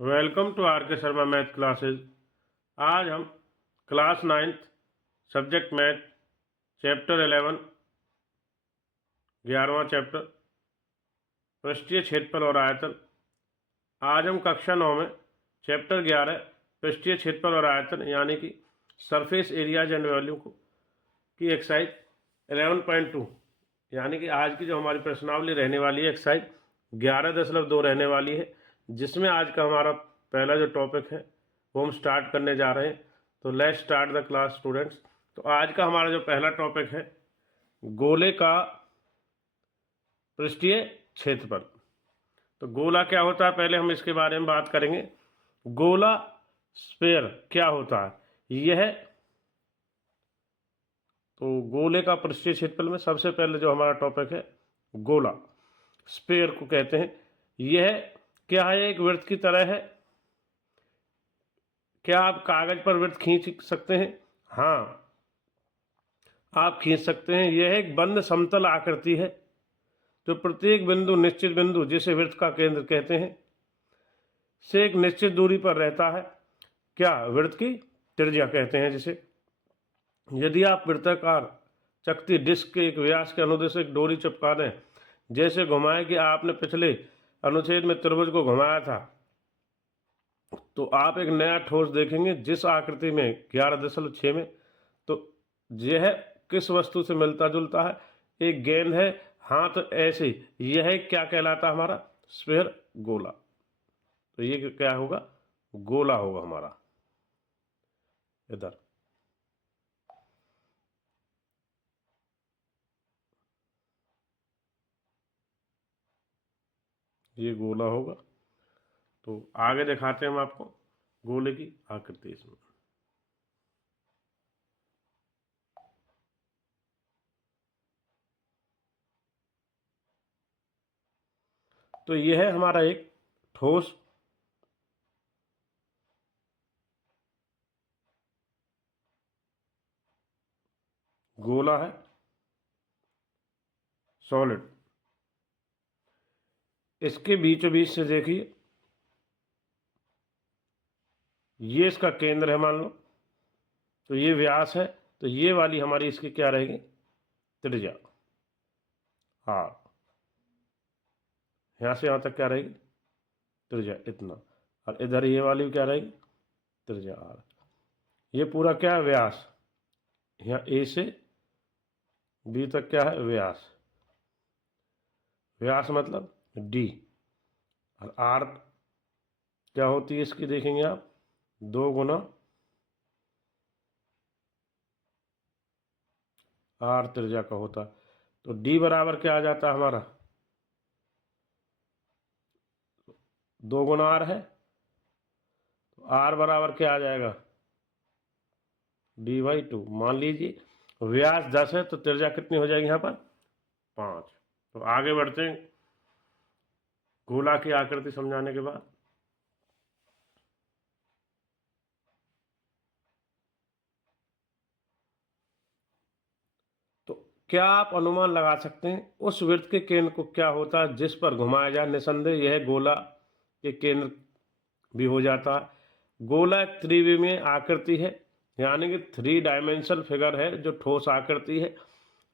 Welcome to are के Sharma math classes. आज हम class 9th subject math chapter 11 11वां चैप्टर पृष्ठीय क्षेत्रफल और आयतन। आज हम कक्षा 9 में चैप्टर 11 पृष्ठीय क्षेत्रफल और आयतन यानी कि सरफेस एरियाज एंड वॉल्यूम की एक्सरसाइज 11.2 यानी कि आज की जो हमारी प्रश्नावली रहने वाली है एक्सरसाइज 11.2 रहने वाली है, जिसमें आज का हमारा पहला जो टॉपिक है वो हम स्टार्ट करने जा रहे हैं। तो let's start the class students. तो आज का हमारा जो पहला टॉपिक है गोले का पृष्ठीय क्षेत्रफल। तो गोला क्या होता है, पहले हम इसके बारे में बात करेंगे। गोला स्फीयर क्या होता है यह, तो गोले का पृष्ठीय क्षेत्रफल में सबसे पहले जो हमारा टॉपिक है गोला स्फीयर को कहते हैं। यह क्या है, एक वृत्त की तरह है। क्या आप कागज पर वृत्त खींच सकते हैं? हाँ, आप खींच सकते हैं। यह एक बंद समतल आकृति है जो प्रत्येक बिंदु निश्चित बिंदु जिसे वृत्त का केंद्र कहते हैं से एक निश्चित दूरी पर रहता है। क्या वृत्त की त्रिज्या कहते हैं जिसे। यदि आप वृत्ताकार चकती डिस्क के एक व्यास के अनुदेश एक डोरी चिपका दें, जैसे घुमाए कि आपने पिछले अनुच्छेद में त्रिभुज को घुमाया था, तो आप एक नया ठोस देखेंगे जिस आकृति में 11.6 में। तो यह किस वस्तु से मिलता जुलता है? एक गेंद है। हाँ, तो ऐसे यह क्या कहलाता है हमारा स्फीयर गोला। तो ये क्या होगा, गोला होगा हमारा। इधर ये गोला होगा। तो आगे दिखाते हैं हम आपको गोले की आकृति इसमें। तो यह है हमारा एक ठोस गोला है, सॉलिड। इसके बीचों बीच से देखिए, ये इसका केंद्र है मान लो। तो ये व्यास है, तो ये वाली हमारी इसकी क्या रहेगी, त्रिज्या आर। यहाँ से यहाँ तक क्या रहेगी, त्रिज्या इतना। और इधर ये वाली क्या रहेगी, त्रिज्या आर। ये पूरा क्या है, व्यास। यहाँ ए से बी तक क्या है, व्यास। व्यास मतलब डी। और आर क्या होती है इसकी, देखेंगे आप, 2 गुना आर त्रिज्या का होता। तो डी बराबर क्या आ जाता है हमारा, 2 गुना आर है। तो आर बराबर क्या आ जाएगा, D/2। मान लीजिए व्यास 10 है तो त्रिज्या कितनी हो जाएगी यहाँ पर, 5। तो आगे बढ़ते हैं गोला की आकृति समझाने के बाद। तो क्या आप अनुमान लगा सकते हैं उस वृत्त के केंद्र को क्या होता है जिस पर घुमाया जाए? निसंदेह यह गोला के केंद्र भी हो जाता है। गोला एक त्रिविमीय आकृति है, यानी कि 3 डायमेंशनल फिगर है, जो ठोस आकृति है,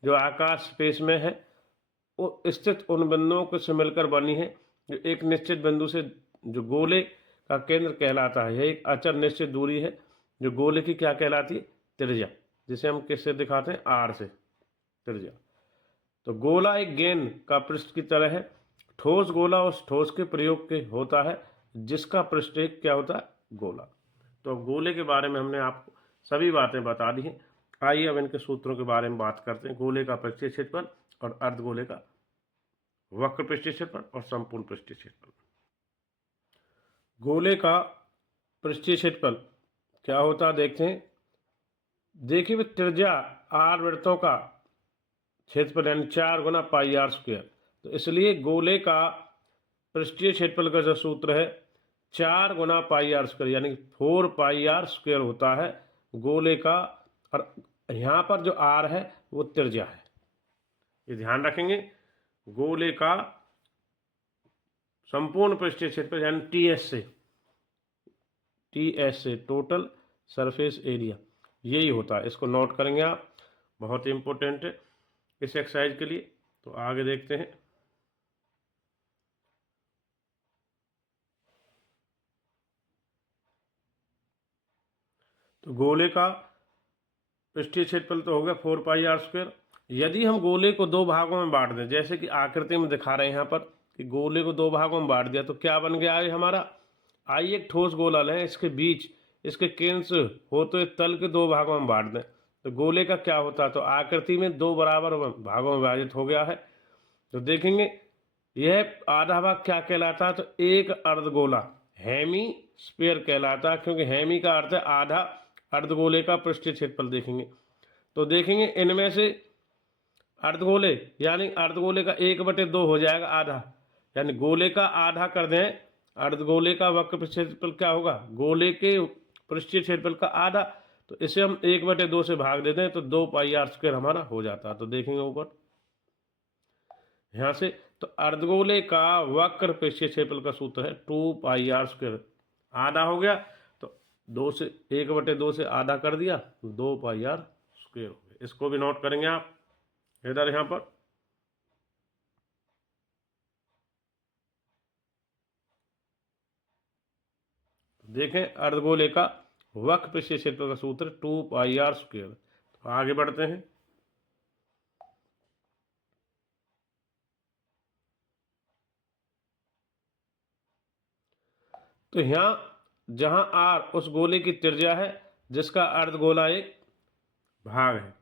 जो आकाश स्पेस में है, वो स्थित उन बिंदुओं को से मिलकर बनी है जो एक निश्चित बिंदु से, जो गोले का केंद्र कहलाता है। यह एक अचर निश्चित दूरी है जो गोले की क्या कहलाती है, त्रिज्या, जिसे हम किससे दिखाते हैं, आर से, त्रिज्या। तो गोला एक गेंद का पृष्ठ की तरह है। ठोस गोला उस ठोस के प्रयोग के होता है जिसका पृष्ठ एक क्या होता है, गोला। तो गोले के बारे में हमने आपको सभी बातें बता दी हैं। आइए अब इनके सूत्रों के बारे में बात करते हैं। गोले का पृष्ठीय क्षेत्रफल और अर्धगोले का वक्र पृष्ठीय क्षेत्रफल और संपूर्ण पृष्ठीय क्षेत्रफल। गोले का पृष्ठीय क्षेत्रफल क्या होता है देखते हैं। देखिए, त्रिज्या आर वृत्तों का क्षेत्रफल यानी 4 गुना पाई आर स्क्वायर। तो इसलिए गोले का पृष्ठीय क्षेत्रफल का जो सूत्र है 4 गुना पाई आर स्क्वायर, यानी 4 पाई आर स्क्वायर होता है गोले का। और यहाँ पर जो आर है वो त्रिज्या है, ये ध्यान रखेंगे। गोले का संपूर्ण पृष्ठीय क्षेत्रफल यानी टीएस से TS से, टोटल सरफेस एरिया, यही होता है। इसको नोट करेंगे आप, बहुत ही इम्पोर्टेंट है इस एक्सरसाइज के लिए। तो आगे देखते हैं। तो गोले का पृष्ठीय क्षेत्रफल तो हो गया 4πr²। यदि हम गोले को दो भागों में बांट दें, जैसे कि आकृति में दिखा रहे हैं यहाँ पर कि गोले को दो भागों में बांट दिया, तो क्या बन गया है हमारा। आई एक ठोस गोला लें, इसके बीच इसके केंद्र से होते तल के दो भागों में बांट दें, तो गोले का क्या होता है। तो आकृति में दो बराबर भागों में विभाजित हो गया है। तो देखेंगे यह आधा भाग क्या कहलाता है। तो एक अर्धगोला हेमी स्फीयर कहलाता है, क्योंकि हेमी का अर्थ है आधा, अर्धगोले का पृष्ठीय क्षेत्रफल देखेंगे। तो देखेंगे इनमें से अर्धगोले यानी अर्धगोले का 1/2 हो जाएगा आधा, यानी गोले का आधा कर दें, अर्धगोले का वक्र पृष्ठीय क्षेत्रफल क्या होगा, गोले के पृष्ठीय क्षेत्रफल का आधा। तो इसे हम 1/2 से भाग देते हैं, तो 2πr² हमारा हो जाता है। तो देखेंगे ऊपर यहाँ से, तो अर्धगोले का वक्र पृष्ठीय क्षेत्रफल का सूत्र है 2πr²। आधा हो गया तो 1/2 से आधा कर दिया, 2πr² हो गया। इसको भी नोट करेंगे आप इधर यहाँ पर। देखें अर्धगोले का वक्र पृष्ठीय क्षेत्रफल का सूत्र 2πr²। तो आगे बढ़ते हैं। तो यहाँ जहाँ r उस गोले की त्रिज्या है जिसका अर्धगोला एक भाग है।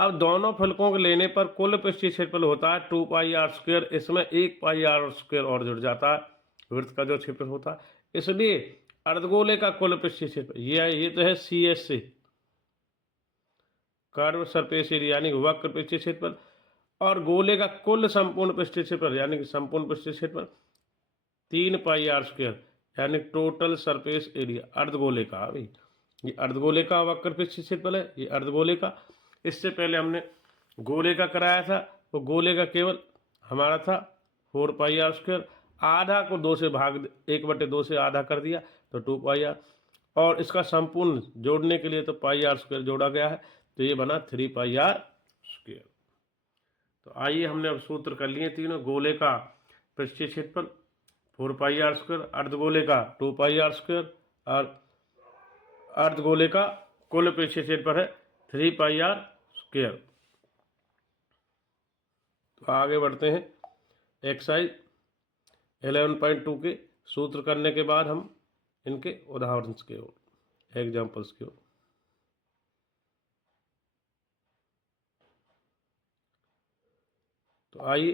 अब दोनों फलकों को लेने पर कुल पृष्ठीय क्षेत्रफल होता है 2πr²। इसमें 1πr² और जुड़ जाता है, वृत्त का जो क्षेत्रफल होता है। इसलिए अर्धगोले का कुल पृष्ठीय क्षेत्रफल ये तो है CS से, कर्व सरफेस एरिया यानी वक्र पृष्ठीय क्षेत्रफल, और गोले का कुल संपूर्ण पृष्ठीय क्षेत्रफल यानी कि संपूर्ण पृष्ठीय क्षेत्रफल 3πr² यानी टोटल सरफेस एरिया अर्धगोले का। अभी ये अर्धगोले का वक्र पृष्ठीय क्षेत्रफल है, ये अर्धगोले का। इससे पहले हमने गोले का कराया था, वो गोले का केवल हमारा था 4πr²। आधा को 2 से भाग 1/2 से आधा कर दिया तो 2πr, और इसका संपूर्ण जोड़ने के लिए तो πr² जोड़ा गया है, तो ये बना 3πr²। तो आइए हमने अब सूत्र कर लिए तीनों। गोले का पृष्ठीय क्षेत्रफल 4πr², अर्धगोले का 2πr², और अर्धगोले का कुल पृष्ठीय क्षेत्रफल है 3πr²। तो आगे बढ़ते हैं एक्सरसाइज 11.2 के सूत्र करने के बाद हम इनके उदाहरण के ओर, एग्जाम्पल्स की ओर। तो आइए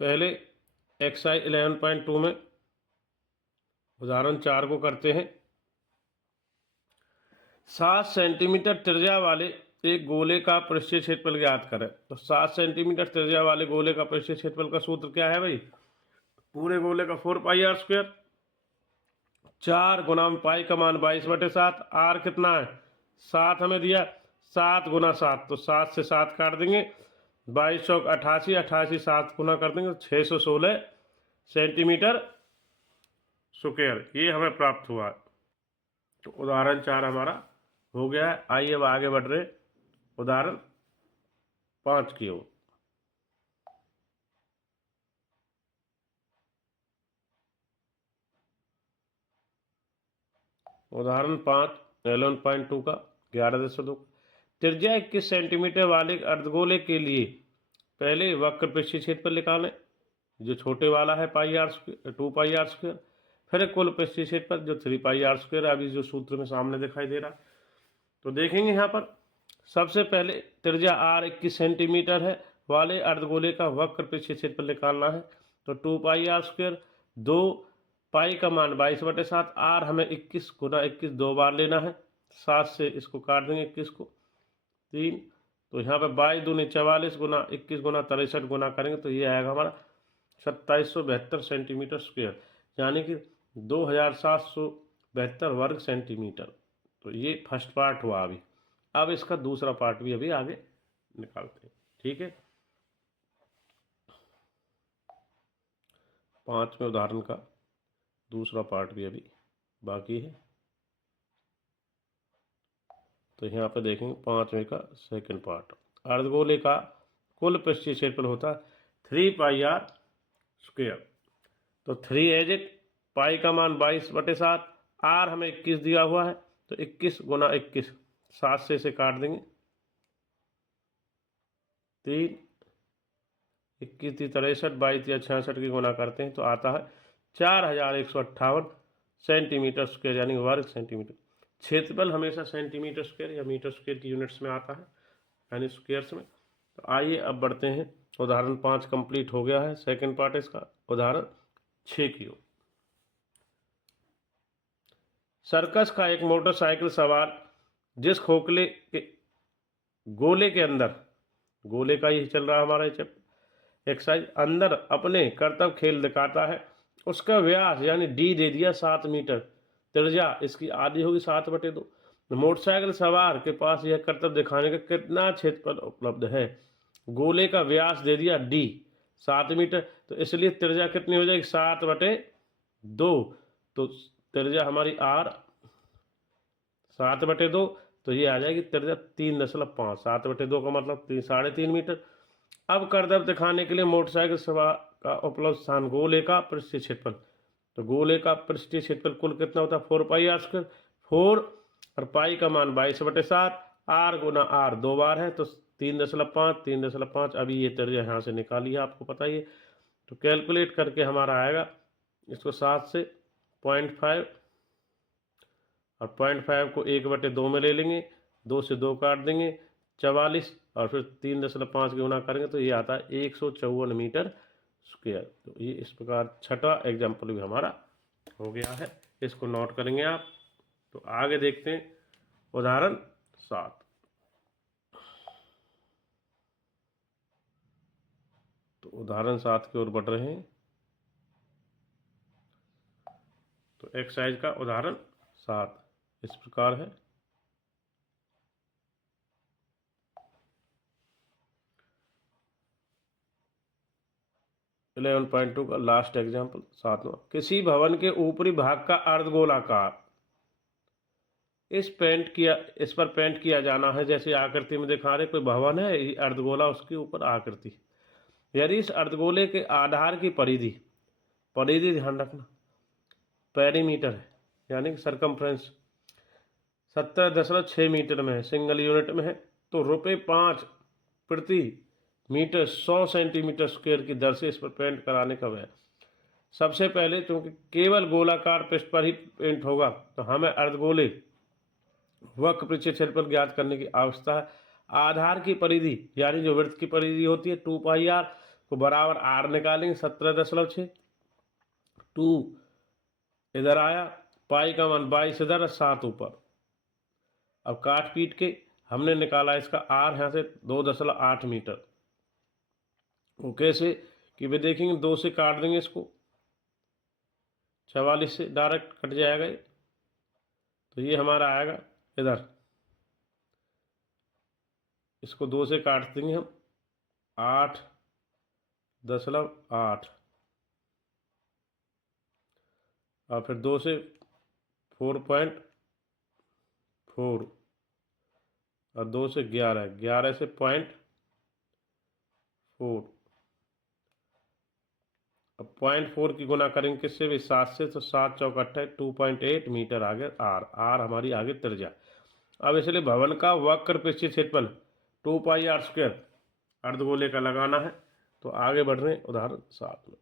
पहले एक्सरसाइज 11.2 में उदाहरण 4 को करते हैं। 7 सेंटीमीटर त्रिज्या वाले एक गोले का पृष्ठीय क्षेत्रफल ज्ञात करें। तो 7 सेंटीमीटर त्रिज्या वाले गोले का पृष्ठीय क्षेत्रफल का सूत्र क्या है भाई, पूरे गोले का 4πr², 4 गुना पाई का मान 22/7, r कितना है 7 हमें दिया, 7 गुना 7, तो 7 से 7 काट देंगे, 22 चौक 88, 88 7 गुना कर देंगे, 616 सेंटीमीटर स्क्वायर ये हमें प्राप्त हुआ। तो उदाहरण 4 हमारा हो गया है। आइए अब आगे बढ़ रहे उदाहरण 5 की ओर। उदाहरण 5 11.2 का 11.2। त्रिज्या 21 सेंटीमीटर वाले अर्धगोले के लिए पहले वक्र पृष्ठीय क्षेत्रफल निकालें, जो छोटे वाला है 2πr², फिर कुल पृष्ठीय क्षेत्रफल जो 3πr², अभी जो सूत्र में सामने दिखाई दे रहा। तो देखेंगे यहाँ पर सबसे पहले त्रिज्या r 21 सेंटीमीटर है वाले अर्धगोले का वक्र पृष्ठीय क्षेत्रफल निकालना है। तो 2πr², 2 पाई का मान 22/7, r हमें 21 गुना 21 दो बार लेना है, 7 से इसको काट देंगे 21 को 3, तो यहाँ पे 22 दूनी 44 गुना 21 गुना 63 गुना करेंगे तो ये आएगा हमारा 2772 सेंटीमीटर स्क्वायर, यानी कि 2772 वर्ग सेंटीमीटर। तो ये फर्स्ट पार्ट हुआ। अभी अब इसका दूसरा पार्ट भी अभी आगे निकालते हैं, ठीक है। 5वें उदाहरण का दूसरा पार्ट भी अभी बाकी है। तो यहाँ पे देखेंगे 5वें का सेकंड पार्ट। अर्धगोले का कुल पृष्ठीय क्षेत्रफल होता है 3πr²। तो 3 एज इट, पाई का मान 22/7, आर हमें 21 दिया हुआ है, तो 21 गुना 21, 7 से इसे काट देंगे, 3 21 63, 22 66 की गुना करते हैं तो आता है 4158 सेंटीमीटर स्क्वायर, यानी वर्ग सेंटीमीटर। क्षेत्रफल हमेशा सेंटीमीटर स्क्वायर या मीटर स्क्वायर की यूनिट्स में आता है, यानी स्क्वायर्स में। तो आइए अब बढ़ते हैं, उदाहरण 5 कंप्लीट हो गया है, सेकंड पार्ट इसका, उदाहरण 6 की ओर। सर्कस का एक मोटरसाइकिल सवार जिस खोखले के गोले के अंदर, गोले का ही चल रहा हमारा एक्सरसाइज, अंदर अपने कर्तव्य खेल दिखाता है, उसका व्यास यानी डी दे दिया 7 मीटर, त्रिज्या इसकी आधी होगी 7/2। मोटरसाइकिल सवार के पास यह कर्तव्य दिखाने का कितना क्षेत्रफल उपलब्ध है? गोले का व्यास दे दिया डी 7 मीटर, तो इसलिए त्रिज्या कितनी हो जाएगी 7/2। तो त्रिज्या हमारी आर 7/2, तो ये आ जाएगी त्रिज्या 3.5, 7/2 का मतलब 3.5 मीटर। अब कर्तव्य दिखाने के लिए मोटरसाइकिल सवार का उपलब्ध स्थान, गोले का पृष्ठीय क्षेत्रफल, तो गोले का पृष्ठीय क्षेत्रफल कुल कितना होता है 4πr²। 4 और पाई का मान 22/7, आर गुना आर 2 बार है, तो 3.5 3.5। अभी ये त्रिज्या यहाँ से निकाली है, आपको पता ही है। तो कैलकुलेट करके हमारा आएगा, इसको 7 से 0.5 और 0.5 को 1/2 में ले लेंगे, 2 से 2 काट देंगे, 44 और फिर 3.5 की गुना करेंगे तो ये आता है 154 मीटर स्क्वायर। तो ये इस प्रकार छठा एग्जाम्पल भी हमारा हो गया है, इसको नोट करेंगे आप। तो आगे देखते हैं उदाहरण 7। तो उदाहरण 7 की ओर बढ़ रहे हैं। तो एक्सरसाइज का उदाहरण 7 इस प्रकार है। इलेवन 11.2 का लास्ट एग्जाम्पल 7वां। किसी भवन के ऊपरी भाग का अर्धगोलाकार इस पर पेंट किया जाना है, जैसे आकृति में दिखा रहे, कोई भवन है अर्धगोला, उसके ऊपर आकृति। यदि इस अर्धगोले के आधार की परिधि ध्यान रखना पेरीमीटर है, यानी कि सरकमफ्रेंस 17.6 मीटर में है, सिंगल यूनिट में है, तो ₹5 प्रति मीटर 100 सेंटीमीटर स्क्वायर की दर से इस पर पेंट कराने का व्यय। सबसे पहले क्योंकि केवल गोलाकार पृष्ठ पर ही पेंट होगा, तो हमें अर्धगोले वक्र पृष्ठीय क्षेत्रफल ज्ञात करने की आवश्यकता है। आधार की परिधि यानी जो वृत्त की परिधि होती है 2πr को बराबर आर निकालेंगे, 17.6, 2 इधर आया, पाई का मान 22 इधर, 7 ऊपर। अब काट पीट के हमने निकाला इसका आर यहाँ से 2.8 मीटर। वो कैसे कि वे देखेंगे, 2 से काट देंगे इसको, 44 से डायरेक्ट कट जाएगा ये, तो ये हमारा आएगा इधर, इसको 2 से काट देंगे हम, 8.8 और फिर 2 से 4.4 और 2 से 11, 11 से 0.4। अब 0.4 की गुना करेंगे किससे भी, 7 से, तो 7 चौक 28, 2.8 मीटर आगे आर हमारी आगे त्रिज्या। अब इसलिए भवन का वक्र पृष्ठीय क्षेत्रफल 2πr² अर्धगोले का लगाना है। तो आगे बढ़ रहे हैं उदाहरण 7 में।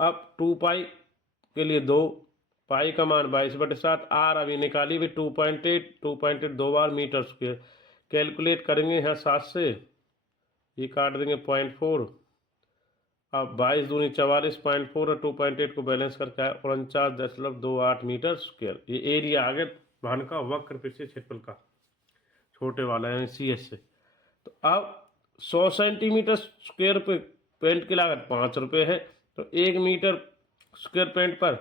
अब 2π के लिए 2, पाई का मान 22/7, आर अभी निकाली भी 2.8 2 बार मीटर स्क्वायर। कैलकुलेट करेंगे यहाँ 7 से, ये काट देंगे 0.4, अब 22 दूनी 44, 0.4 और 2.8 को बैलेंस करके आए 49.28 मीटर स्क्वायर। ये एरिया आ गया भवन का वक्र पृष्ठीय क्षेत्रफल का, छोटे वाला है CS से। तो अब 100 सेंटीमीटर स्क्वायर पे पेंट की लागत 5 रुपये है, तो 1 मीटर स्क्वायर पेंट पर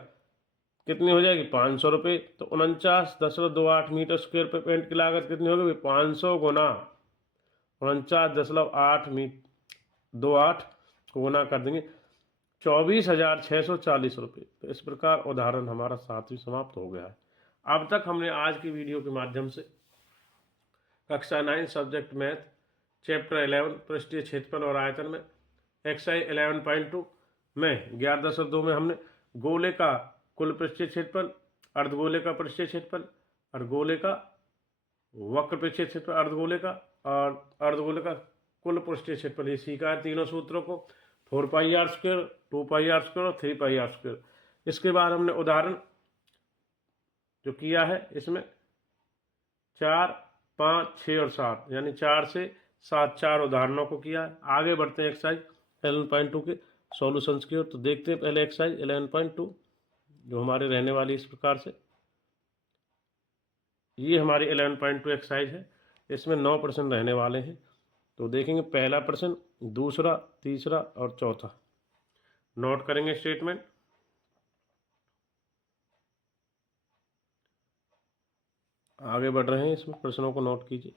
कितनी हो जाएगी 500 रुपये। तो 49.28 मीटर स्क्वायर पे पेंट की लागत कितनी होगी 500 गुना 49.828 को गुना कर देंगे 24,640 रुपये। तो इस प्रकार उदाहरण हमारा 7वीं समाप्त हो गया है। अब तक हमने आज की वीडियो के माध्यम से कक्षा 9 सब्जेक्ट मैथ चैप्टर 11 पृष्ठीय क्षेत्रफल और आयतन में एक्सरसाइज 11.2 में 11.2 में हमने गोले का कुल पृष्ठीय क्षेत्रफल, अर्धगोले का पृष्ठीय क्षेत्रफल, अर्धगोले का वक्र पृष्ठीय क्षेत्रफल, अर्धगोले का और अर्धगोले का कुल पृष्ठीय क्षेत्रफल ये सीखा है तीनों सूत्रों को, 4πr², 2πr² और 3πr²। इसके बाद हमने उदाहरण जो किया है इसमें 4, 5, 6 और 7 यानी 4 से 7 4 उदाहरणों को किया है। आगे बढ़ते हैं एक्सरसाइज 11.2 के सॉल्यूशंस की ओर। तो देखते हैं पहले एक्सरसाइज 11.2 जो हमारे रहने वाली इस प्रकार से। ये हमारी 11.2 एक्सरसाइज है, इसमें 9 प्रश्न रहने वाले हैं। तो देखेंगे पहला प्रश्न, दूसरा, तीसरा और चौथा। नोट करेंगे स्टेटमेंट। आगे बढ़ रहे हैं, इसमें प्रश्नों को नोट कीजिए।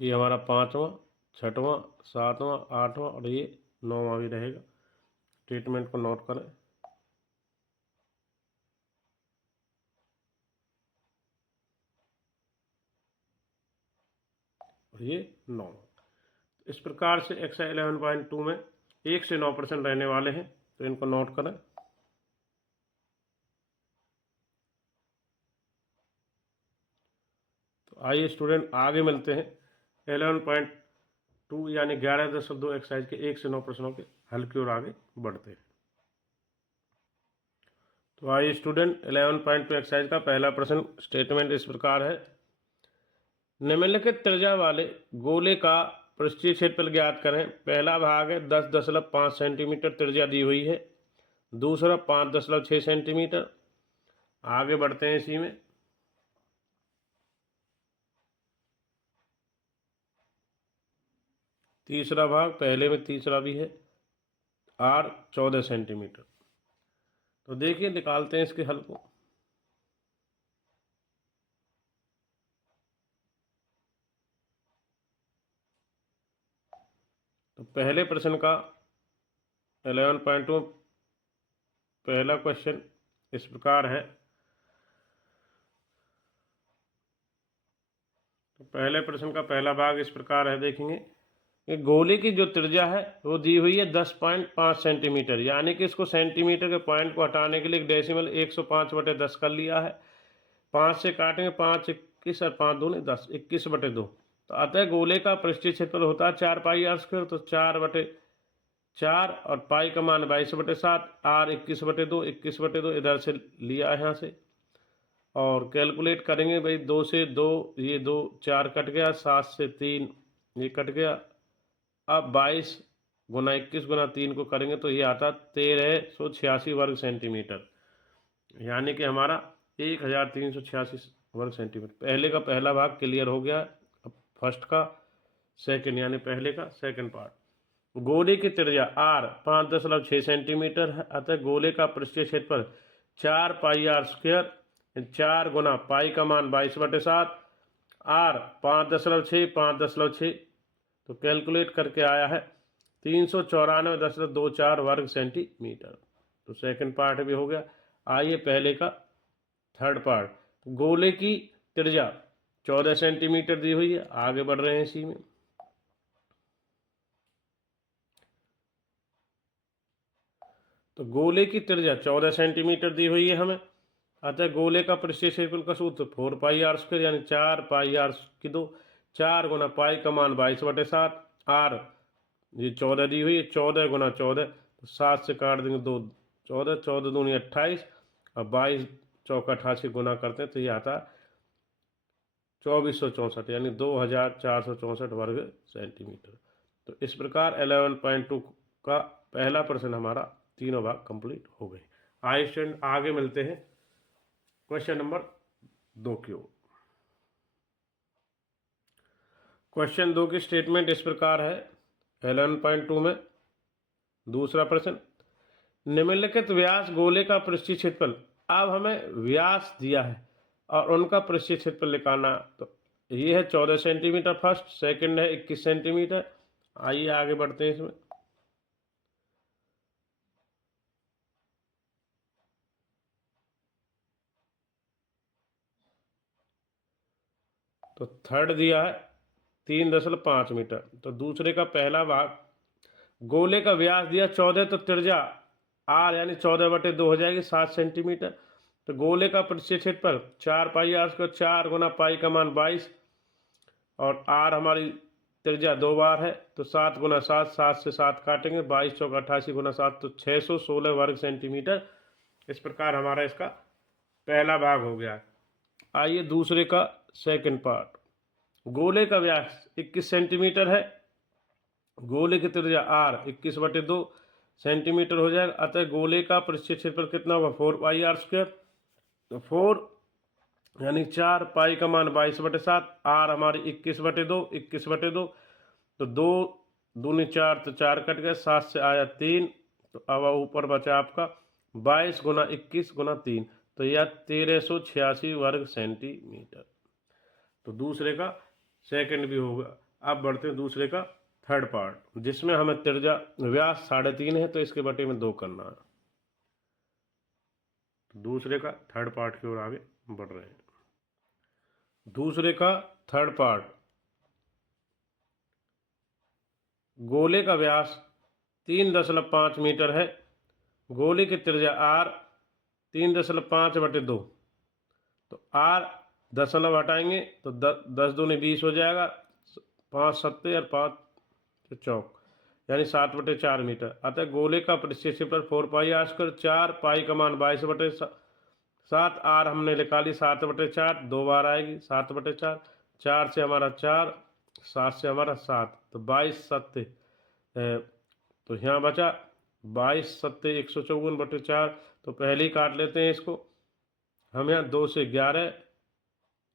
ये हमारा 5वां, 6वां, 7वां, 8वां और ये 9वां भी रहेगा। स्टेटमेंट को नोट करें। और ये 9। इस प्रकार से एक्सरसाइज 11.2 में 1 से 9 प्रश्न रहने वाले हैं, तो इनको नोट करें। तो आइए स्टूडेंट आगे मिलते हैं 11.2 यानी 11.2 एक्सरसाइज के 1 से 9 प्रश्नों के हल की ओर आगे बढ़ते हैं। तो आइए स्टूडेंट 11.2 एक्सरसाइज का पहला प्रश्न स्टेटमेंट इस प्रकार है। निम्नलिखित त्रिज्या वाले गोले का पृष्ठीय क्षेत्रफल ज्ञात करें। पहला भाग है 10.5 सेंटीमीटर त्रिज्या दी हुई है, दूसरा 5.6 सेंटीमीटर। आगे बढ़ते हैं इसी में। तीसरा भाग, पहले में तीसरा भी है, R 14 सेंटीमीटर। तो देखिए निकालते हैं इसके हल को। तो पहले प्रश्न का 11.2 पहला क्वेश्चन इस प्रकार है। तो पहले प्रश्न का पहला भाग इस प्रकार है, देखेंगे कि गोले की जो त्रिज्या है वो दी हुई है 10.5 सेंटीमीटर, यानी कि इसको सेंटीमीटर के पॉइंट को हटाने के लिए एक डेसिमल 105/10 कर लिया है। 5 से काटेंगे, 5 21 और 5 दूनी 10, 21/2। तो अतः गोले का पृष्ठीय क्षेत्रफल होता है 4πr²। तो 4/4 और पाई का मान 22/7, R 21/2, 21/2 इधर से लिया है यहाँ से। और कैलकुलेट करेंगे भाई, 2 से 2 ये 2 4 कट गया, 7 से 3 ये कट गया। अब 22 गुना 21 गुना 3 को करेंगे तो ये आता 1386 वर्ग सेंटीमीटर, यानी कि हमारा 1386 वर्ग सेंटीमीटर। पहले का पहला भाग क्लियर हो गया। अब फर्स्ट का सेकंड यानी पहले का सेकंड पार्ट। गोले की त्रिज्या R 5.6 सेंटीमीटर है, अतः गोले का पृष्ठीय क्षेत्रफल 4πr²। 4 गुना पाई का मान 22/7, R 5.6, 5.6। तो कैलकुलेट करके आया है 394.24 वर्ग सेंटीमीटर। तो सेकंड पार्ट भी हो गया। आइए पहले का थर्ड पार्ट। गोले की त्रिज्या 14 सेंटीमीटर दी हुई है, आगे बढ़ रहे हैं इसी में। तो गोले की त्रिज्या 14 सेंटीमीटर दी हुई है हमें, अतः गोले का पृष्ठीय क्षेत्रफल का सूत्र 4πr² यानी 4πr²। 4 गुना पाई का मान 22/7, R ये 14 दी हुई है, 14 गुना 14, तो 7 से काट देंगे 2, 14, 14 दूनी 28 और 22 चौका 88 गुना करते हैं तो ये आता है 2464 यानी 2464 वर्ग सेंटीमीटर। तो इस प्रकार 11.2 का पहला प्रश्न हमारा तीनों भाग कंप्लीट हो गए। आइए स्टूडेंट आगे मिलते हैं क्वेश्चन नंबर 2 की ओर। क्वेश्चन 2 की स्टेटमेंट इस प्रकार है 11.2 में दूसरा प्रश्न। निम्नलिखित व्यास गोले का पृष्ठीय क्षेत्रफल। अब हमें व्यास दिया है और उनका पृष्ठीय क्षेत्रफल निकालना। तो ये है 14 सेंटीमीटर फर्स्ट, सेकंड है 21 सेंटीमीटर। आइए आगे बढ़ते हैं इसमें। तो थर्ड दिया है 3.5 मीटर। तो दूसरे का पहला भाग, गोले का व्यास दिया 14, तो त्रिज्या आर यानी 14/2 हो जाएगी 7 सेंटीमीटर। तो गोले का पृष्ठीय क्षेत्रफल 4 पाई आर स्क्वायर, 4 गुना पाई का मान 22, और आर हमारी त्रिज्या 2 बार है, तो 7 गुना 7, 7 से 7 काटेंगे, 22 चौक 88 गुना 7, तो 616 वर्ग सेंटीमीटर। इस प्रकार हमारा इसका पहला भाग हो गया। आइए दूसरे का सेकंड पार्ट। गोले का व्यास 21 सेंटीमीटर है, गोले की त्रिज्या आर 21/2 सेंटीमीटर हो जाएगा। अतः गोले का पृष्ठीय क्षेत्रफल कितना होगा, 4 पाई आर स्क्वायर। तो 4 यानी 4, पाई का मान 22/7, आर हमारी 21/2, 21/2, तो 2 दूनी 4, तो 4 कट गए, 7 से आया 3, तो अब ऊपर बचा आपका 22 गुना 21 गुना 3, तो यह 1386 वर्ग सेंटीमीटर। तो दूसरे का सेकंड भी होगा। अब बढ़ते हैं दूसरे का थर्ड पार्ट, जिसमें हमें त्रिज्या व्यास 3.5 है, तो इसके बटे में 2 करना है। तो दूसरे का थर्ड पार्ट की ओर आगे बढ़ रहे हैं। दूसरे का थर्ड पार्ट, गोले का व्यास 3.5 मीटर है, गोले की त्रिज्या आर 3.5/2, तो आर दशमलव हटाएंगे तो 10 दूनी 20 हो जाएगा, 5 सत्ते और 5 चौक यानी 7/4 मीटर। अतः गोले का पृष्ठीय क्षेत्रफल 4 पाई आर स्क्वायर, 4 पाई का मान 22/7, आर हमने निकाली 7/4, 2 बार आएगी 7/4, 4 से हमारा 4, 7 से हमारा 7, तो 22 सत्ते, तो यहाँ बचा 22 सत्ते 154/4। तो पहले ही काट लेते हैं इसको हम। यहाँ 2 से 11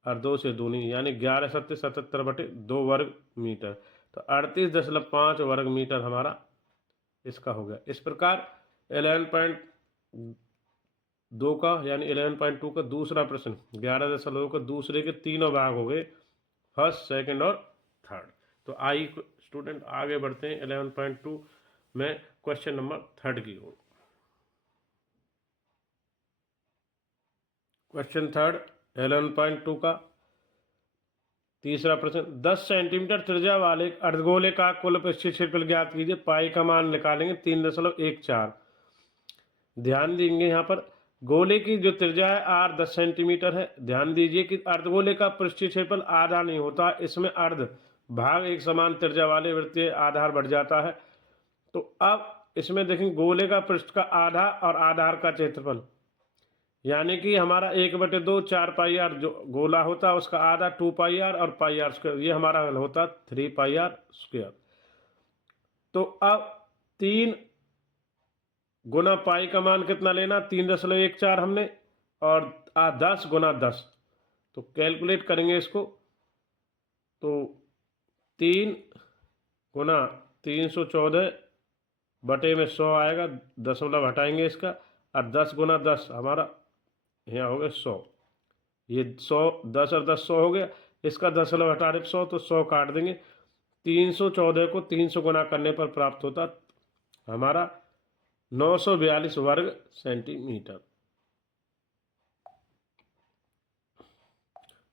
और 2 से दूनी यानी 11 सत्ते 77/2 वर्ग मीटर, तो 38.5 वर्ग मीटर हमारा इसका हो गया। इस प्रकार 11.2 का यानी 11.2 का दूसरा प्रश्न, 11.2 का दूसरे के तीनों भाग हो गए, फर्स्ट, सेकंड और थर्ड। तो आइए स्टूडेंट आगे बढ़ते हैं 11.2 में क्वेश्चन नंबर थर्ड की ओर। क्वेश्चन थर्ड 11.2 का तीसरा प्रश्न, 10 सेंटीमीटर त्रिज्या वाले अर्धगोले का कुल पृष्ठीय क्षेत्रफल ज्ञात कीजिए। पाई का मान निकालेंगे 3.14। ध्यान देंगे यहाँ पर गोले की जो त्रिज्या है आर 10 सेंटीमीटर है। ध्यान दीजिए कि अर्धगोले का पृष्ठीय क्षेत्रफल आधा नहीं होता, इसमें अर्ध भाग एक समान त्रिज्या वाले वृत्तीय आधार बढ़ जाता है। तो अब इसमें देखेंगे गोले का पृष्ठ का आधा और आधार का क्षेत्रफल, यानी कि हमारा 1/2 4 पाई आर जो गोला होता है उसका आधा 2 पाई आर और पाई आर स्क्वायर, ये हमारा हल होता 3 पाई आर स्क्वायर। तो अब 3 गुना पाई का मान कितना लेना, 3.14 हमने, और 10 गुना 10, तो कैलकुलेट करेंगे इसको, तो 3 गुना 314 बटे में 100 आएगा, दशमलव हटाएंगे इसका, और 10 गुना 10 हमारा यहाँ हो गया 100, ये 100 10 और 10 100 हो गया, इसका दशमलव हटा दे 100, तो 100 काट देंगे। 314 को 300 गुना करने पर प्राप्त होता हमारा 942 वर्ग सेंटीमीटर।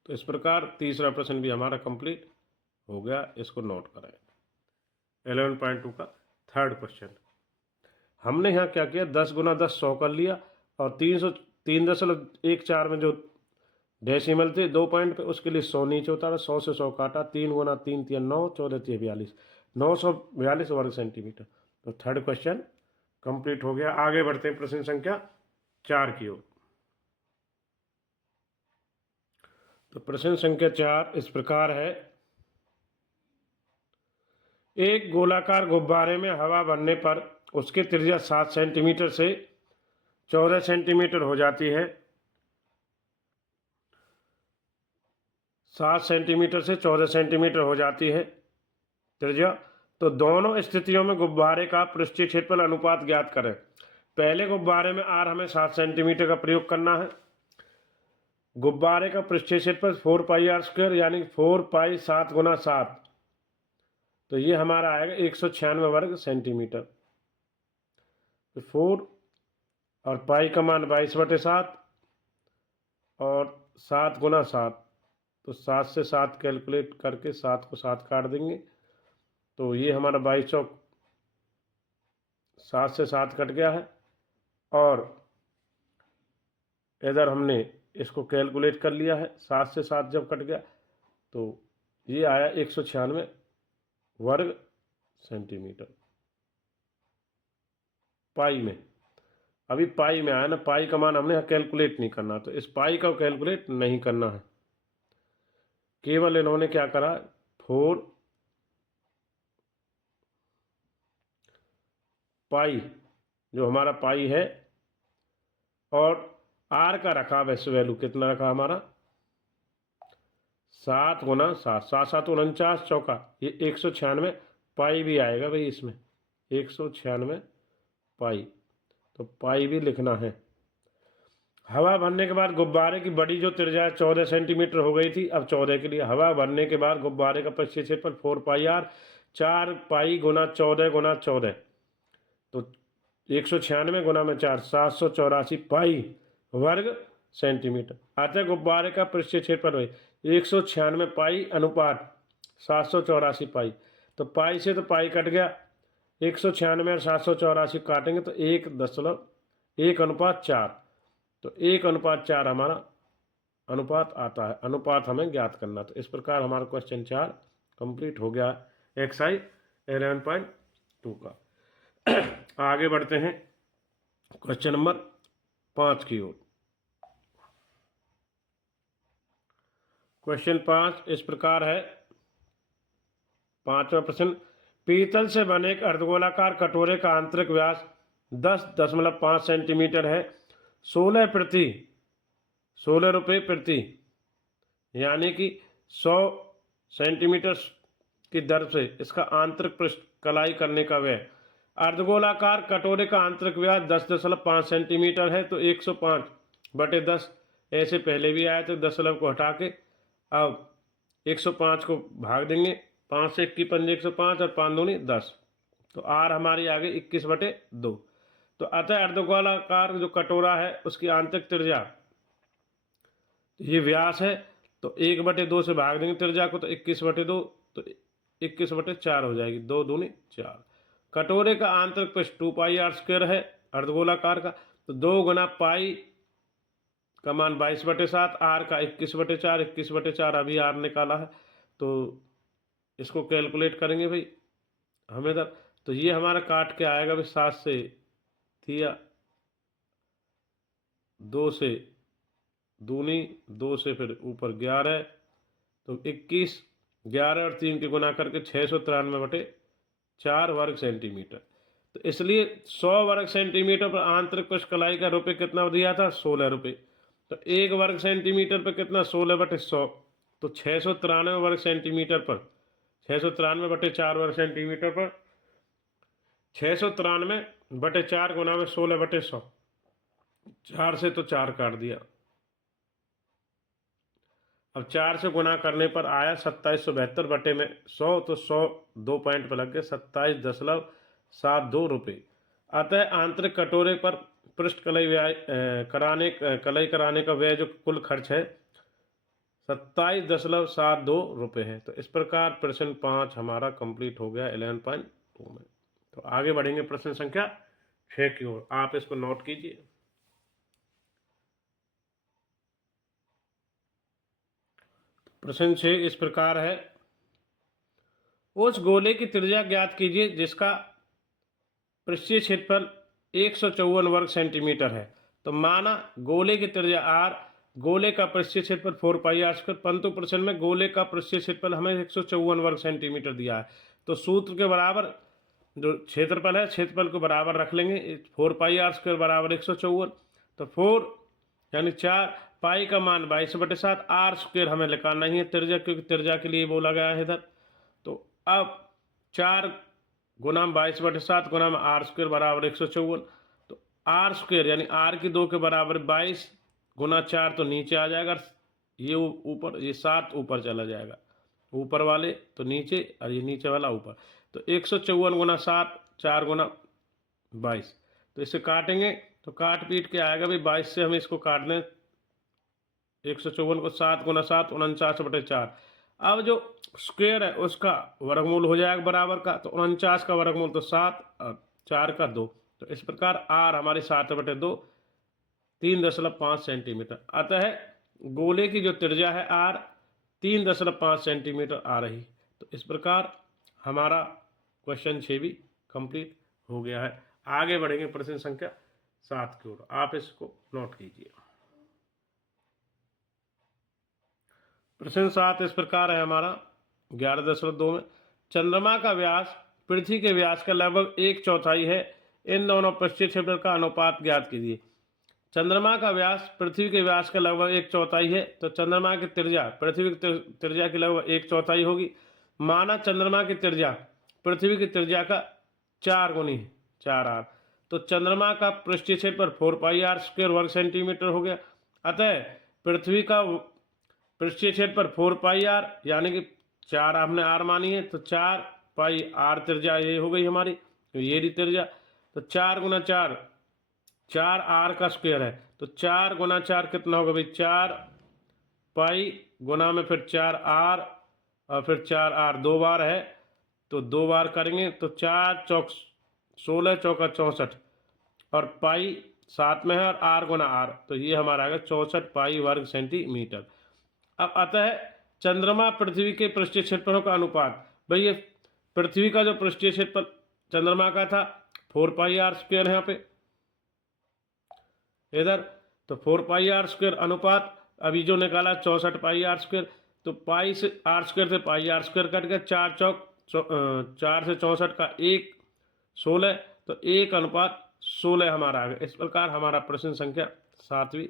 तो इस प्रकार तीसरा प्रश्न भी हमारा कंप्लीट हो गया, इसको नोट करें। 11.2 का थर्ड क्वेश्चन, हमने यहाँ क्या किया, 10 गुना 10 100 कर लिया, और 3.14 में जो डेसिमल थे 2 पॉइंट पे, उसके लिए 100 नीचे उतारा, 100 से 100 काटा, 3 गुना 3 3 9, 14 3 42, 942 वर्ग सेंटीमीटर। तो थर्ड क्वेश्चन कंप्लीट हो गया। आगे बढ़ते हैं प्रश्न संख्या 4 की ओर। तो प्रश्न संख्या 4 इस प्रकार है, एक गोलाकार गुब्बारे में हवा भरने पर उसकी त्रिज्या 7 सेंटीमीटर से 14 सेंटीमीटर हो जाती है। 7 सेंटीमीटर से 14 सेंटीमीटर हो जाती है त्रिज्या। तो दोनों स्थितियों में गुब्बारे का पृष्ठीय क्षेत्रफल अनुपात ज्ञात करें। पहले गुब्बारे में आर हमें 7 सेंटीमीटर का प्रयोग करना है। गुब्बारे का पृष्ठीय क्षेत्रफल 4πr² यानी 4π 7 गुना 7, तो ये हमारा आएगा 196 वर्ग सेंटीमीटर। तो 4 और पाई का मान 22/7 और 7 गुना 7, तो 7 से 7 कैलकुलेट करके 7 को 7 काट देंगे, तो ये हमारा 22 चौक 7 से 7 कट गया है। और इधर हमने इसको कैलकुलेट कर लिया है, 7 से 7 जब कट गया तो ये आया 196 वर्ग सेंटीमीटर पाई में। अभी पाई में आया ना, पाई का मान हमने कैलकुलेट नहीं करना, तो इस पाई का कैलकुलेट नहीं करना है, केवल इन्होंने क्या करा 4 पाई जो हमारा पाई है और आर का रखा वैसे वैल्यू कितना रखा हमारा 7 गुना 7, 7 7 49 चौका, ये 196 पाई भी आएगा भाई इसमें, 196 पाई, तो पाई भी लिखना है। हवा भरने के बाद गुब्बारे की बड़ी जो त्रिज्या 14 सेंटीमीटर हो गई थी, अब 14 के लिए हवा भरने के बाद गुब्बारे का पृष्ठीय क्षेत्रफल 4πr 4 पाई गुना 14 गुना 14, तो 196 गुना में 4 784 पाई वर्ग सेंटीमीटर। अतः गुब्बारे का पृष्ठीय क्षेत्रफल 196 पाई अनुपात 784 पाई, तो पाई से तो पाई कट गया, 196 और 784 काटेंगे तो 1.1/4, तो 1/4 हमारा अनुपात आता है। अनुपात हमें ज्ञात करना, तो इस प्रकार हमारा क्वेश्चन 4 कंप्लीट हो गया एक्सरसाइज 11.2 का। आगे बढ़ते हैं क्वेश्चन नंबर 5 की ओर। क्वेश्चन 5 इस प्रकार है, 5वां प्रश्न, पीतल से बने एक अर्धगोलाकार कटोरे का आंतरिक व्यास 10.5 सेंटीमीटर है, 16 रुपये प्रति यानी कि 100 सेंटीमीटर की दर से इसका आंतरिक पृष्ठ कलाई करने का व्यय। अर्धगोलाकार कटोरे का आंतरिक व्यास 10.5 सेंटीमीटर है, तो 105/10, ऐसे पहले भी आया, तो दशमलव को हटा के अब 105 को भाग देंगे, 5 से 1 पंजे 105 और 5 दूनी 10, तो आर हमारी आ गई 21/2। तो अतः अर्धगोलाकार जो कटोरा है उसकी आंतरिक त्रिज्या, ये व्यास है, तो 1/2 से भाग देंगे त्रिज्या को, तो 21/2, तो 21/4 हो जाएगी, 2 दूनी 4। कटोरे का आंतरिक पृष्ठ 2πr² है अर्धगोलाकार का, तो 2 गुना पाई का मान 22/7, आर का 21/4, 21/4 अभी आर निकाला है, तो इसको कैलकुलेट करेंगे भाई हमें इधर, तो ये हमारा काट के आएगा भाई 7 से दिया, 2 से दूनी, 2 से फिर ऊपर 11, तो 21, 11 और 3 के गुना करके 693/4 वर्ग सेंटीमीटर। तो इसलिए 100 वर्ग सेंटीमीटर पर आंतरिक पृष्ठ कलाई का रुपये कितना दिया था 16 रुपये, तो 1 वर्ग सेंटीमीटर पर कितना 16/100, तो 693 वर्ग सेंटीमीटर पर 693/4 वर्ग सेंटीमीटर पर 693/4 गुना में 16/100, 4 से तो 4 काट दिया, अब 4 से गुना करने पर आया 2772 में 100, तो 100 2 पॉइंट पर लग गए 27.72 रुपये। अतः आंतरिक कटोरे पर पृष्ठ कलाई कराने का व्यय जो कुल खर्च है 27.72 रुपये है। तो इस प्रकार प्रश्न 5 हमारा कंप्लीट हो गया 11.2 में। तो आगे बढ़ेंगे प्रश्न संख्या 6 की ओर, आप इसको नोट कीजिए। प्रश्न 6 इस प्रकार है, उस गोले की त्रिज्या ज्ञात कीजिए जिसका पृष्ठीय क्षेत्रफल 154 वर्ग सेंटीमीटर है। तो माना गोले की त्रिज्या r, गोले का पृष्ठीय क्षेत्रफल 4πr², परंतु प्रश्न में गोले का पृष्ठीय क्षेत्रफल हमें 154 वर्ग सेंटीमीटर दिया है, तो सूत्र के बराबर जो क्षेत्रफल है क्षेत्रफल को बराबर रख लेंगे, 4πr² बराबर 154, तो 4 यानी 4, पाई का मान 22/7, r² हमें निकालना ही है त्रिज्या, क्योंकि त्रिज्या के लिए बोला गया है इधर। तो अब 4 गुना 22/7 गुना r² बराबर 154, तो आर स्क्वेयर यानी आर की 2 के बराबर 22 गुना 4 तो नीचे आ जाएगा, ये ऊपर, ये 7 ऊपर चला जाएगा, ऊपर वाले तो नीचे और ये नीचे वाला ऊपर, तो 154 गुना 7, 4 गुना 22। तो इसे काटेंगे तो काट पीट के आएगा भाई 22 से हमें इसको काट दें, 154 को 7 गुना 7 49/4। अब जो स्क्वेयर है उसका वर्गमूल हो जाएगा बराबर का, तो 49 का वर्गमूल तो 7 और 4 का 2। तो इस प्रकार आर हमारी 7/2 3.5 सेंटीमीटर। अतः गोले की जो त्रिज्या है आर 3.5 सेंटीमीटर आ रही। तो इस प्रकार हमारा क्वेश्चन 6 भी कंप्लीट हो गया है। आगे बढ़ेंगे प्रश्न संख्या 7 की ओर, आप इसको नोट कीजिए। प्रश्न 7 इस प्रकार है हमारा 11.2 में, चंद्रमा का व्यास पृथ्वी के व्यास का लगभग 1/4 है, इन दोनों पृष्ठीय क्षेत्र का अनुपात ज्ञात कीजिए। चंद्रमा का व्यास पृथ्वी के व्यास का लगभग 1/4 है, तो चंद्रमा की त्रिज्या पृथ्वी की त्रिज्या की लगभग 1/4 होगी। माना चंद्रमा की त्रिज्या पृथ्वी की त्रिज्या का 4 गुनी है, 4r, तो चंद्रमा का पृष्ठीय क्षेत्रफल 4πr² वर्ग सेंटीमीटर हो गया। अतः पृथ्वी का पृष्ठीय क्षेत्रफल 4πr यानी कि 4 हमने r मानी है, तो 4πr त्रिज्या ये हो गई हमारी, तो ये भी त्रिज्या, तो 4 गुना 4 4r का स्क्वायर है, तो 4 गुना 4 कितना होगा भाई 4π गुना में फिर 4r और फिर 4r 2 बार है, तो 2 बार करेंगे तो 4 चौक 16 चौका 64 और पाई 7 में है और r गुना r, तो ये हमारा आएगा 64π वर्ग सेंटीमीटर। अब अतः चंद्रमा पृथ्वी के पृष्ठीय क्षेत्रफलों का अनुपात, भाई ये पृथ्वी का जो पृष्ठीय क्षेत्रफल चंद्रमा का था 4πr² है यहाँ पे इधर, तो 4πr² अनुपात अभी जो निकाला 64πr², तो पाई से r² से πr² कट गया, 4 चौक 4 से 64 का 1 16, तो 1/16 हमारा आ गया। इस प्रकार हमारा प्रश्न संख्या 7वीं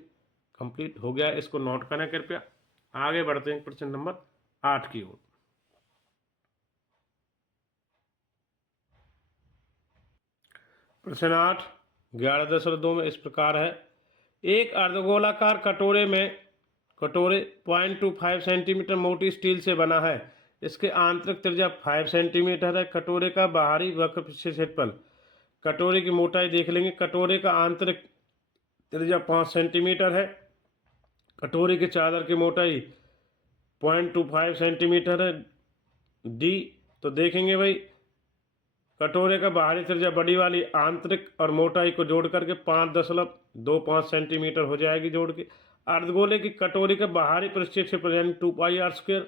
कंप्लीट हो गया। इसको नोट करें कृपया। आगे बढ़ते हैं प्रश्न नंबर 8 की ओर। प्रश्न 8 11.2 में इस प्रकार है, एक अर्धगोलाकार कटोरे 0.25 सेंटीमीटर मोटी स्टील से बना है, इसके आंतरिक त्रिज्या 5 सेंटीमीटर है। कटोरे का बाहरी वक्र पृष्ठीय क्षेत्रफल, कटोरे की मोटाई देख लेंगे, कटोरे का आंतरिक त्रिज्या 5 सेंटीमीटर है, कटोरे की चादर की मोटाई 0.25 सेंटीमीटर है डी। तो देखेंगे भाई कटोरे का बाहरी त्रिज्या बड़ी वाली आंतरिक और मोटाई को जोड़ करके 5.25 सेंटीमीटर हो जाएगी जोड़ के। अर्धगोले की कटोरी के बाहरी पृष्ठीय क्षेत्रफल यानी 2πr²,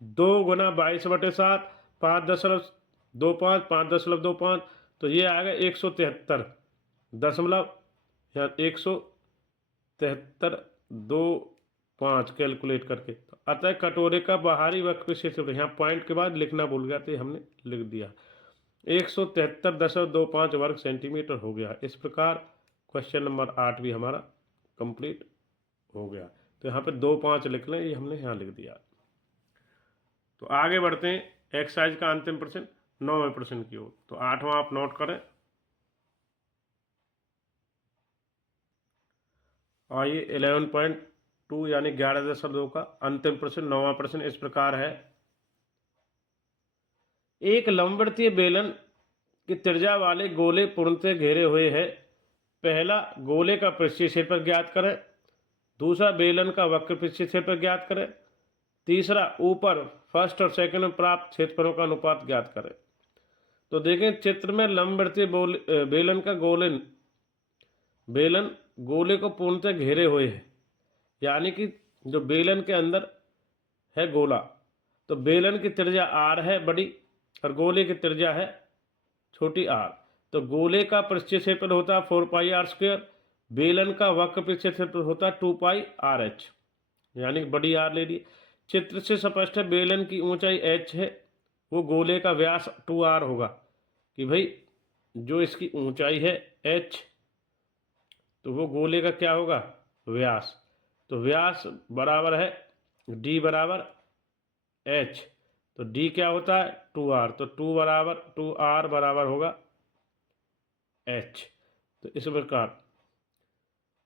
2 गुना 22/7 5.25 5.25, तो ये आएगा 173.25 कैलकुलेट करके। तो अतः कटोरे का बाहरी वक्र पृष्ठीय क्षेत्रफल, यहाँ पॉइंट के बाद लिखना भूल गया तो हमने लिख दिया, 173.25 वर्ग सेंटीमीटर हो गया। इस प्रकार क्वेश्चन नंबर 8 भी हमारा कंप्लीट हो गया। तो यहाँ पे 2-5 लिख लें, ये हमने यहाँ लिख दिया। तो आगे बढ़ते हैं एक्सरसाइज का अंतिम प्रश्न 9वें प्रश्न की ओर। तो 8वां आप नोट करें। आइए 11.2 यानी 11.2 का अंतिम प्रश्न 9वां प्रश्न इस प्रकार है, एक लंबवृत्तीय बेलन की त्रिज्या वाले गोले पूर्णतः घेरे हुए है। पहला गोले का पृष्ठीय क्षेत्रफल ज्ञात करें, दूसरा बेलन का वक्र पृष्ठीय क्षेत्रफल ज्ञात करें, तीसरा ऊपर फर्स्ट और सेकंड में प्राप्त क्षेत्रफलों का अनुपात ज्ञात करें। तो देखें चित्र में लंबवृत्तीय बेलन गोले को पूर्णतः घेरे हुए है, यानी कि जो बेलन के अंदर है गोला, तो बेलन की त्रिज्या r है बड़ी और गोले की त्रिज्या है छोटी r। तो गोले का पृष्ठीय क्षेत्रफल होता है 4πr², बेलन का वक्र पृष्ठीय क्षेत्रफल होता है 2πrh, यानी बड़ी r ले ली। चित्र से स्पष्ट है बेलन की ऊंचाई h है, वो गोले का व्यास 2r होगा, कि भाई जो इसकी ऊंचाई है h, तो वो गोले का क्या होगा व्यास, तो व्यास बराबर है d बराबर h, तो d क्या होता है 2r, तो 2r बराबर होगा h। तो इस प्रकार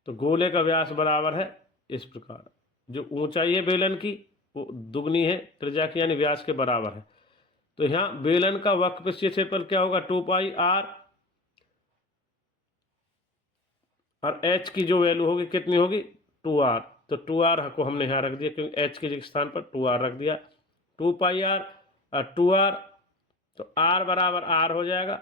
तो गोले का व्यास बराबर है इस प्रकार, जो ऊंचाई है बेलन की वो दुगनी है त्रिज्या की यानी व्यास के बराबर है। तो यहाँ बेलन का वक्र पृष्ठीय क्षेत्रफल क्या होगा 2πr, और h की जो वैल्यू होगी कितनी होगी 2r। तो 2r को हमने यहाँ रख दिया क्योंकि h के स्थान पर 2r रख दिया, 2πr और 2r, तो r बराबर r हो जाएगा।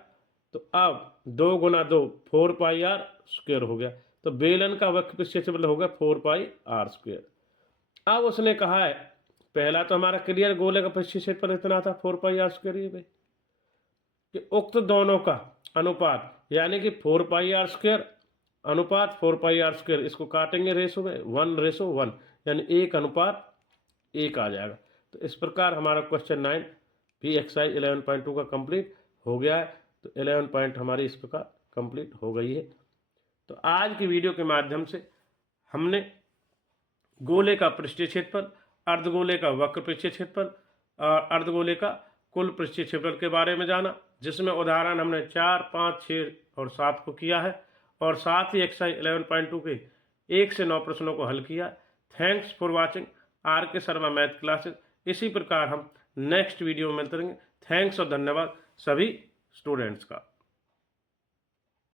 तो अब 2 गुना 2 4πr स्क्वायर हो गया। तो बेलन का वक्र पृष्ठीय क्षेत्रफल हो गया 4πr स्क्वायर। अब उसने कहा है पहला तो हमारा क्लियर गोले का पृष्ठीय क्षेत्रफल इतना था 4πr स्क्वायर, ये भाई कि उक्त दोनों का अनुपात यानी कि 4πr स्क्वायर अनुपात 4πr स्क्वायर, इसको काटेंगे रेशो में 1:1 यानी 1:1 आ जाएगा। तो इस प्रकार हमारा क्वेश्चन 9 भी एक्सरसाइज 11.2 का कंप्लीट हो गया है। तो 11 पॉइंट हमारी इस प्रकार कंप्लीट हो गई है। तो आज की वीडियो के माध्यम से हमने गोले का पृष्ठीय क्षेत्रफल, अर्धगोले का वक्र पृष्ठीय क्षेत्रफल और अर्धगोले का कुल पृष्ठीय क्षेत्रफल के बारे में जाना, जिसमें उदाहरण हमने 4, 5, 6 और 7 को किया है और साथ ही एक्सरसाइज 11.2 के 1 से 9 प्रश्नों को हल किया। Thanks for watching RK Sharma math classes. इसी प्रकार हम नेक्स्ट वीडियो में मिलते रहेंगे। थैंक्स और धन्यवाद सभी स्टूडेंट्स का।